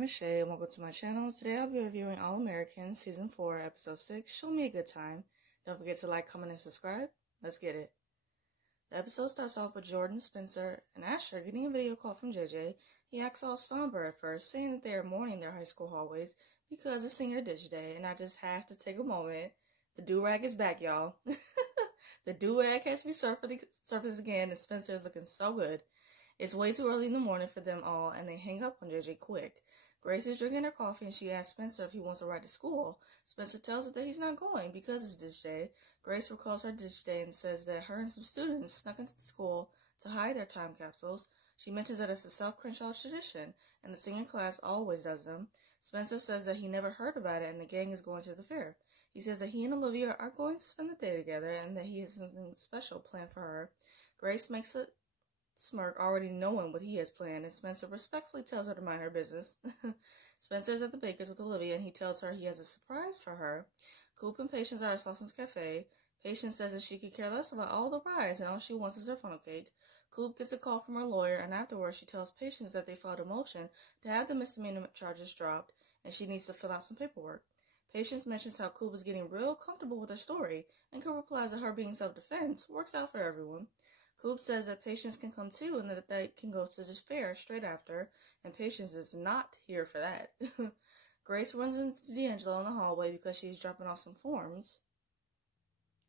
name is Shay and welcome to my channel. Today I'll be reviewing All American Season 4, Episode 6, Show Me a Good Time. Don't forget to like, comment, and subscribe. Let's get it. The episode starts off with Jordan, Spencer, and Asher getting a video call from JJ. He acts all somber at first, saying that they are mourning their high school hallways because it's senior ditch day, and I just have to take a moment. The do-rag is back, y'all. The do-rag has resurfaced again, and Spencer is looking so good. It's way too early in the morning for them all, and they hang up on JJ quick. Grace is drinking her coffee, and she asks Spencer if he wants to ride to school. Spencer tells her that he's not going because it's ditch day. Grace recalls her ditch day and says that her and some students snuck into the school to hide their time capsules. She mentions that it's a South Crenshaw tradition, and the singing class always does them. Spencer says that he never heard about it, and the gang is going to the fair. He says that he and Olivia are going to spend the day together, and that he has something special planned for her. Grace makes a smirk, already knowing what he has planned, and Spencer respectfully tells her to mind her business. Spencer is at the baker's with Olivia, and he tells her he has a surprise for her. Coop and Patience are at Sawson's Cafe. Patience says that she could care less about all the rides, and all she wants is her funnel cake. Coop gets a call from her lawyer, and afterwards she tells Patience that they filed a motion to have the misdemeanor charges dropped, and she needs to fill out some paperwork. Patience mentions how Coop is getting real comfortable with her story, and Coop replies that her being self-defense works out for everyone. Coop says that Patience can come too, and that they can go to the fair straight after, and Patience is not here for that. Grace runs into D'Angelo in the hallway because she's dropping off some forms.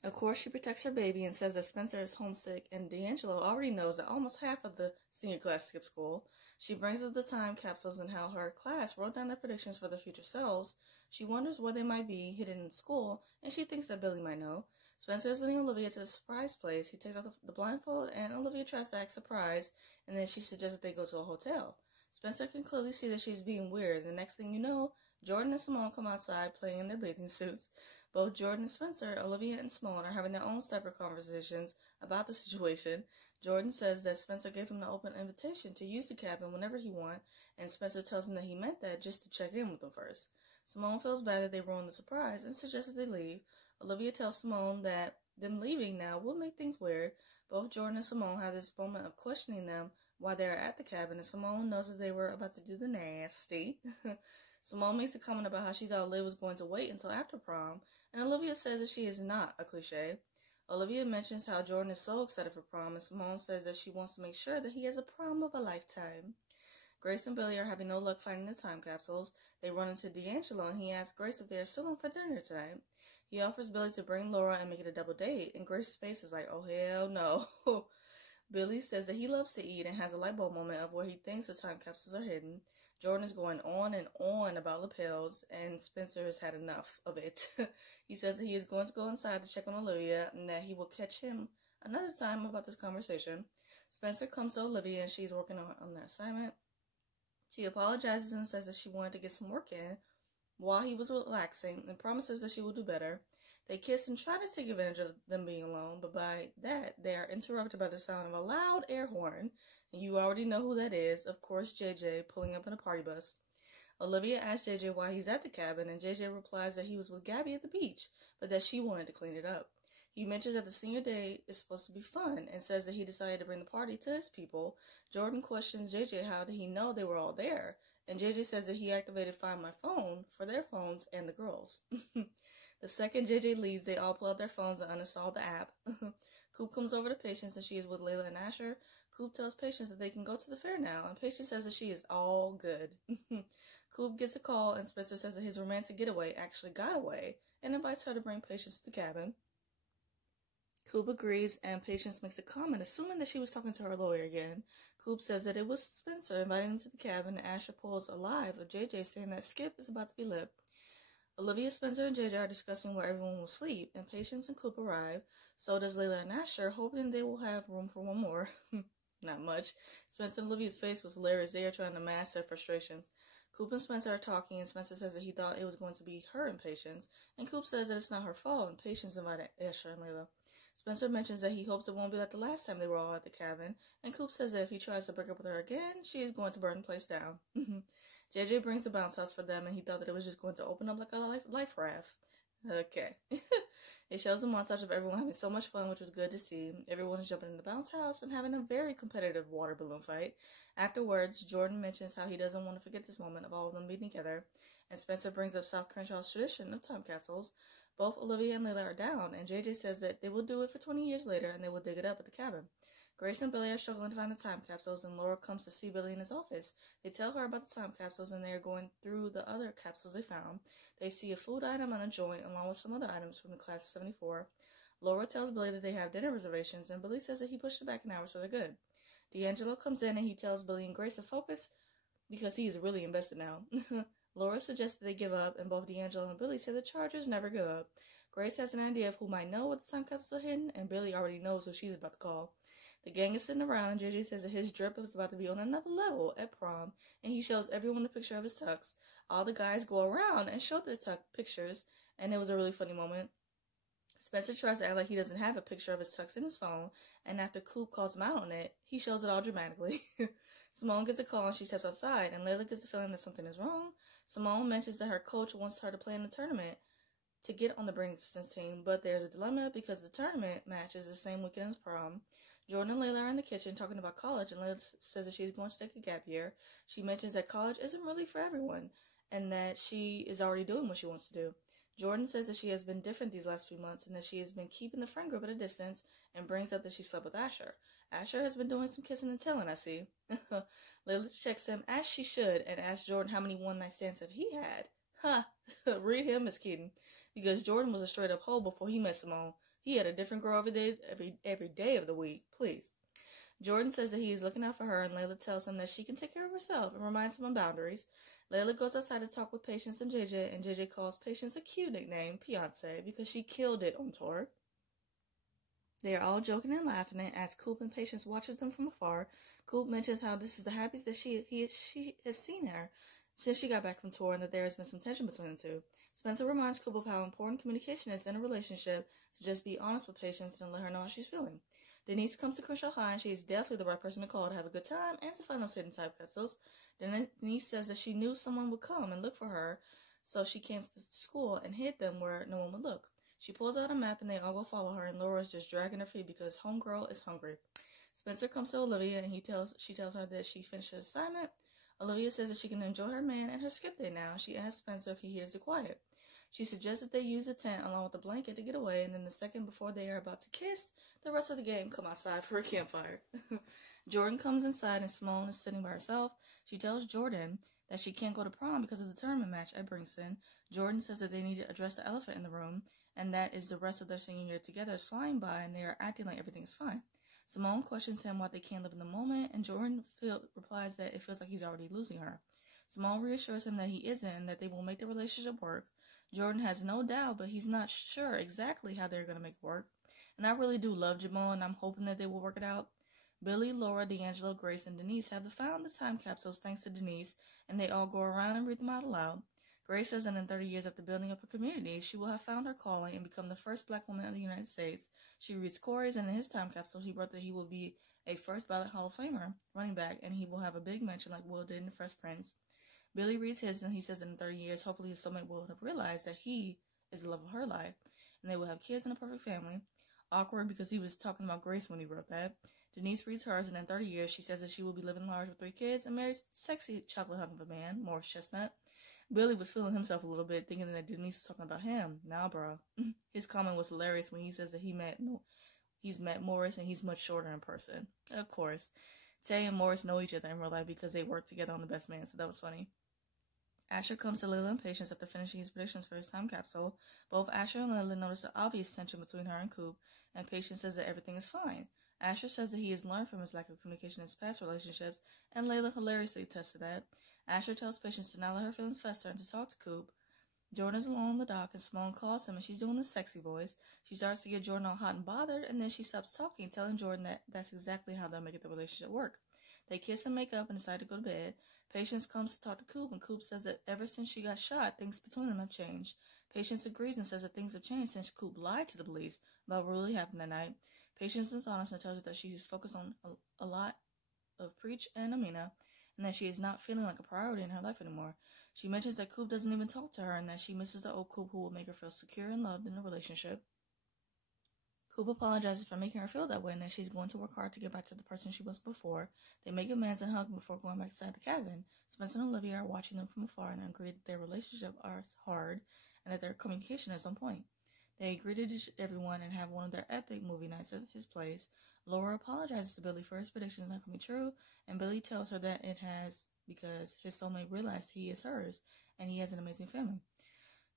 Of course, she protects her baby and says that Spencer is homesick, and D'Angelo already knows that almost half of the senior class skipped school. She brings up the time capsules and how her class wrote down their predictions for their future selves. She wonders where they might be hidden in school, and she thinks that Billy might know. Spencer is leading Olivia to the surprise place. He takes out the blindfold, and Olivia tries to act surprised, and then she suggests that they go to a hotel. Spencer can clearly see that she's being weird. The next thing you know, Jordan and Simone come outside playing in their bathing suits. Both Jordan and Spencer, Olivia and Simone, are having their own separate conversations about the situation. Jordan says that Spencer gave him the open invitation to use the cabin whenever he wants, and Spencer tells him that he meant that just to check in with them first. Simone feels bad that they ruined the surprise and suggests that they leave. Olivia tells Simone that them leaving now will make things weird. Both Jordan and Simone have this moment of questioning them while they are at the cabin, and Simone knows that they were about to do the nasty. Simone makes a comment about how she thought Liv was going to wait until after prom, and Olivia says that she is not a cliche. Olivia mentions how Jordan is so excited for prom, and Simone says that she wants to make sure that he has a prom of a lifetime. Grace and Billy are having no luck finding the time capsules. They run into D'Angelo, and he asks Grace if they are still on for dinner tonight. He offers Billy to bring Laura and make it a double date, and Grace's face is like, oh hell no. Billy says that he loves to eat and has a light bulb moment of where he thinks the time capsules are hidden. Jordan is going on and on about lapels, and Spencer has had enough of it. He says that he is going to go inside to check on Olivia, and that he will catch him another time about this conversation. Spencer comes to Olivia, and she's working on their assignment. She apologizes and says that she wanted to get some work in while he was relaxing, and promises that she will do better. They kiss and try to take advantage of them being alone, but by that, they are interrupted by the sound of a loud air horn, and you already know who that is. Of course, JJ pulling up in a party bus. Olivia asks JJ why he's at the cabin, and JJ replies that he was with Gabby at the beach, but that she wanted to clean it up. He mentions that the senior day is supposed to be fun, and says that he decided to bring the party to his people. Jordan questions JJ how did he know they were all there, and JJ says that he activated Find My Phone for their phones and the girls. The second JJ leaves, they all pull out their phones and uninstall the app. Coop comes over to Patience, and she is with Layla and Asher. Coop tells Patience that they can go to the fair now, and Patience says that she is all good. Coop gets a call, and Spencer says that his romantic getaway actually got away, and invites her to bring Patience to the cabin. Coop agrees, and Patience makes a comment, assuming that she was talking to her lawyer again. Coop says that it was Spencer inviting them to the cabin, and Asher pulls a live of JJ saying that Skip is about to be lit. Olivia, Spencer, and JJ are discussing where everyone will sleep, and Patience and Coop arrive. So does Layla and Asher, hoping they will have room for one more. Not much. Spencer and Olivia's face was hilarious. They are trying to mask their frustrations. Coop and Spencer are talking, and Spencer says that he thought it was going to be her and Patience, and Coop says that it's not her fault, and Patience invited Asher and Layla. Spencer mentions that he hopes it won't be like the last time they were all at the cabin, and Coop says that if he tries to break up with her again, she is going to burn the place down. JJ brings the bounce house for them, and he thought that it was just going to open up like a life raft. Okay. It shows a montage of everyone having so much fun, which was good to see. Everyone is jumping in the bounce house and having a very competitive water balloon fight. Afterwards, Jordan mentions how he doesn't want to forget this moment of all of them being together, and Spencer brings up South Crenshaw's tradition of time capsules. Both Olivia and Layla are down, and JJ says that they will do it for 20 years later and they will dig it up at the cabin. Grace and Billy are struggling to find the time capsules, and Laura comes to see Billy in his office. They tell her about the time capsules, and they are going through the other capsules they found. They see a food item and a joint, along with some other items from the class of 74. Laura tells Billy that they have dinner reservations, and Billy says that he pushed it back an hour, so they're good. D'Angelo comes in, and he tells Billy and Grace to focus, because he is really invested now. Laura suggests that they give up, and both D'Angelo and Billy say the Chargers never give up. Grace has an idea of who might know what the time capsules are hidden, and Billy already knows who she's about to call. The gang is sitting around, and JJ says that his drip is about to be on another level at prom, and he shows everyone a picture of his tux. All the guys go around and show their tux pictures, and it was a really funny moment. Spencer tries to act like he doesn't have a picture of his tux in his phone, and after Coop calls him out on it, he shows it all dramatically. Simone gets a call, and she steps outside, and Layla gets the feeling that something is wrong. Simone mentions that her coach wants her to play in the tournament to get on the Bradenton team, but there's a dilemma because the tournament match is the same weekend as prom. Jordan and Layla are in the kitchen talking about college, and Layla says that she's going to take a gap year. She mentions that college isn't really for everyone, and that she is already doing what she wants to do. Jordan says that she has been different these last few months, and that she has been keeping the friend group at a distance, and brings up that she slept with Asher. Asher has been doing some kissing and telling, I see. Layla checks him, as she should, and asks Jordan how many one-night stands have he had. Read him, Miss Keaton. Because Jordan was a straight-up hoe before he met Simone. He had a different girl every day of the week. Please. Jordan says that he is looking out for her, and Layla tells him that she can take care of herself and reminds him of boundaries. Layla goes outside to talk with Patience and JJ calls Patience a cute nickname, Beyonce, because she killed it on tour. They are all joking and laughing as Coop and Patience watches them from afar. Coop mentions how this is the happiest that she has seen her since she got back from tour, and that there has been some tension between the two. Spencer reminds Coop of how important communication is in a relationship, to just be honest with Patience and let her know how she's feeling. Denise comes to Crenshaw High, and she is definitely the right person to call to have a good time and to find those hidden type capsules. Denise says that she knew someone would come and look for her, so she came to school and hid them where no one would look. She pulls out a map, and they all go follow her, and Laura is just dragging her feet because homegirl is hungry. Spencer comes to Olivia, and she tells her that she finished her assignment. Olivia says that she can enjoy her man and her skip day now. She asks Spencer if he hears it quiet. She suggests that they use the tent along with the blanket to get away, and then the second before they are about to kiss, the rest of the gang come outside for a campfire. Jordan comes inside, and Simone is sitting by herself. She tells Jordan that she can't go to prom because of the tournament match at Bringston. Jordan says that they need to address the elephant in the room, and that is the rest of their senior year together is flying by, and they are acting like everything is fine. Simone questions him why they can't live in the moment, and Jordan replies that it feels like he's already losing her. Simone reassures him that he isn't, and that they will make the relationship work. Jordan has no doubt, but he's not sure exactly how they're going to make it work. And I really do love Jamal, and I'm hoping that they will work it out. Billy, Laura, D'Angelo, Grace, and Denise have found the time capsules thanks to Denise, and they all go around and read them out aloud. Grace says that in 30 years after building up her community, she will have found her calling and become the first black woman in the United States. She reads Corey's, and in his time capsule, he wrote that he will be a first ballot Hall of Famer running back, and he will have a big mention like Will did in The Fresh Prince. Billy reads his, and he says that in 30 years, hopefully his soulmate will have realized that he is the love of her life, and they will have kids and a perfect family. Awkward because he was talking about Grace when he wrote that. Denise reads hers, and in 30 years, she says that she will be living large with 3 kids and married sexy chocolate hunk of a man, Morris Chestnut. Billy was feeling himself a little bit, thinking that Denise was talking about him. Nah, bro. His comment was hilarious when he says that he's met Morris and he's much shorter in person. Of course. Tay and Morris know each other in real life because they work together on The Best Man, so that was funny. Asher comes to Layla and Patience after finishing his predictions for his time capsule. Both Asher and Layla notice the obvious tension between her and Coop, and Patience says that everything is fine. Asher says that he has learned from his lack of communication in his past relationships, and Layla hilariously attests to that. Asher tells Patience to not let her feelings fester and to talk to Coop. Jordan is alone on the dock, and Simone calls him, and she's doing the sexy voice. She starts to get Jordan all hot and bothered, and then she stops talking, telling Jordan that that's exactly how they'll make the relationship work. They kiss and make up and decide to go to bed. Patience comes to talk to Coop, and Coop says that ever since she got shot, things between them have changed. Patience agrees and says that things have changed since Coop lied to the police about what really happened that night. Patience is honest and tells her that she is focused on a lot of Preach and Amina, and that she is not feeling like a priority in her life anymore. She mentions that Coop doesn't even talk to her, and that she misses the old Coop who will make her feel secure and loved in a relationship. Coop apologizes for making her feel that way and that she's going to work hard to get back to the person she was before. They make amends and hug before going back inside the cabin. Spencer and Olivia are watching them from afar and agree that their relationship is hard and that their communication is on point. They agree to dish everyone and have one of their epic movie nights at his place. Laura apologizes to Billy for his predictions not coming true, and Billy tells her that it has because his soulmate realized he is hers and he has an amazing family.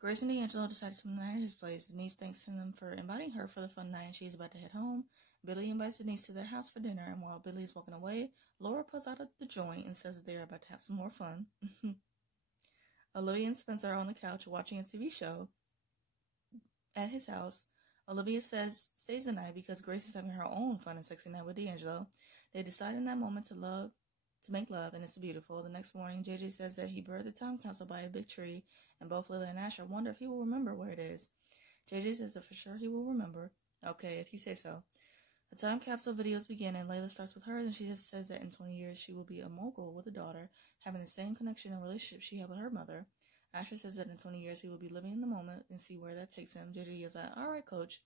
Grace and D'Angelo decide to spend the night at his place. Denise thanks him for inviting her for the fun night, and she is about to head home. Billy invites Denise to their house for dinner, and while Billy is walking away, Laura pulls out the joint and says that they are about to have some more fun. Olivia and Spencer are on the couch watching a TV show at his house. Olivia stays the night because Grace is having her own fun and sexy night with D'Angelo. They decide in that moment to make love, and it's beautiful. The next morning, JJ says that he buried the time capsule by a big tree, and both Lila and Asher wonder if he will remember where it is. JJ says that for sure he will remember. Okay, if you say so. The time capsule videos begin, and Layla starts with hers, and she just says that in 20 years she will be a mogul with a daughter, having the same connection and relationship she had with her mother. Asher says that in 20 years he will be living in the moment and see where that takes him. JJ yells out, "All right, coach."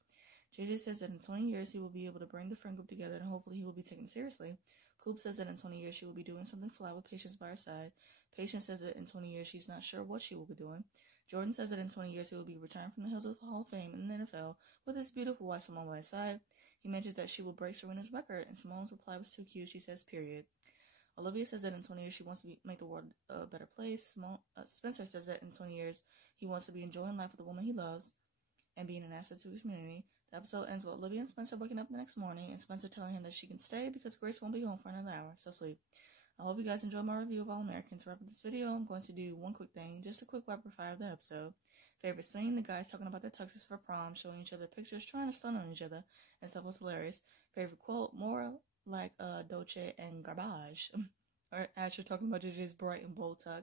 JJ says that in 20 years he will be able to bring the friend group together and hopefully he will be taken seriously. Coop says that in 20 years she will be doing something fly with Patience by her side. Patience says that in 20 years she's not sure what she will be doing. Jordan says that in 20 years he will be retiring from the hills of the Hall of Fame in the NFL with his beautiful wife Simone by his side. He mentions that she will break Serena's record, and Simone's reply was too cute. She says, period. Olivia says that in 20 years she wants to make the world a better place. Spencer says that in 20 years he wants to be enjoying life with the woman he loves and being an asset to his community. The episode ends with Olivia and Spencer waking up the next morning and Spencer telling him that she can stay because Grace won't be home for another hour. So sweet. I hope you guys enjoyed my review of All American. To wrap up this video, I'm going to do one quick thing, just a quick rapid fire of the episode. Favorite scene, the guys talking about their tuxes for prom, showing each other pictures, trying to stun on each other, and stuff was hilarious. Favorite quote, more like Dolce and Garbage. Or Asher talking about JJ's bright and bold tux.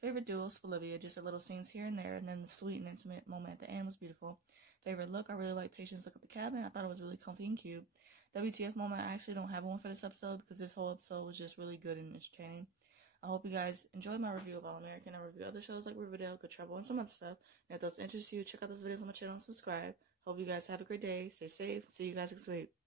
Favorite duos for Olivia, just a little scenes here and there, and then the sweet and intimate moment at the end was beautiful. Favorite look, I really like Patience look at the cabin. I thought it was really comfy and cute. WTF moment, I actually don't have one for this episode because this whole episode was just really good and entertaining. I hope you guys enjoyed my review of All American. I review other shows like Riverdale, Good Trouble, and some other stuff. And if those interest you, check out those videos on my channel and subscribe. Hope you guys have a great day. Stay safe. See you guys next week.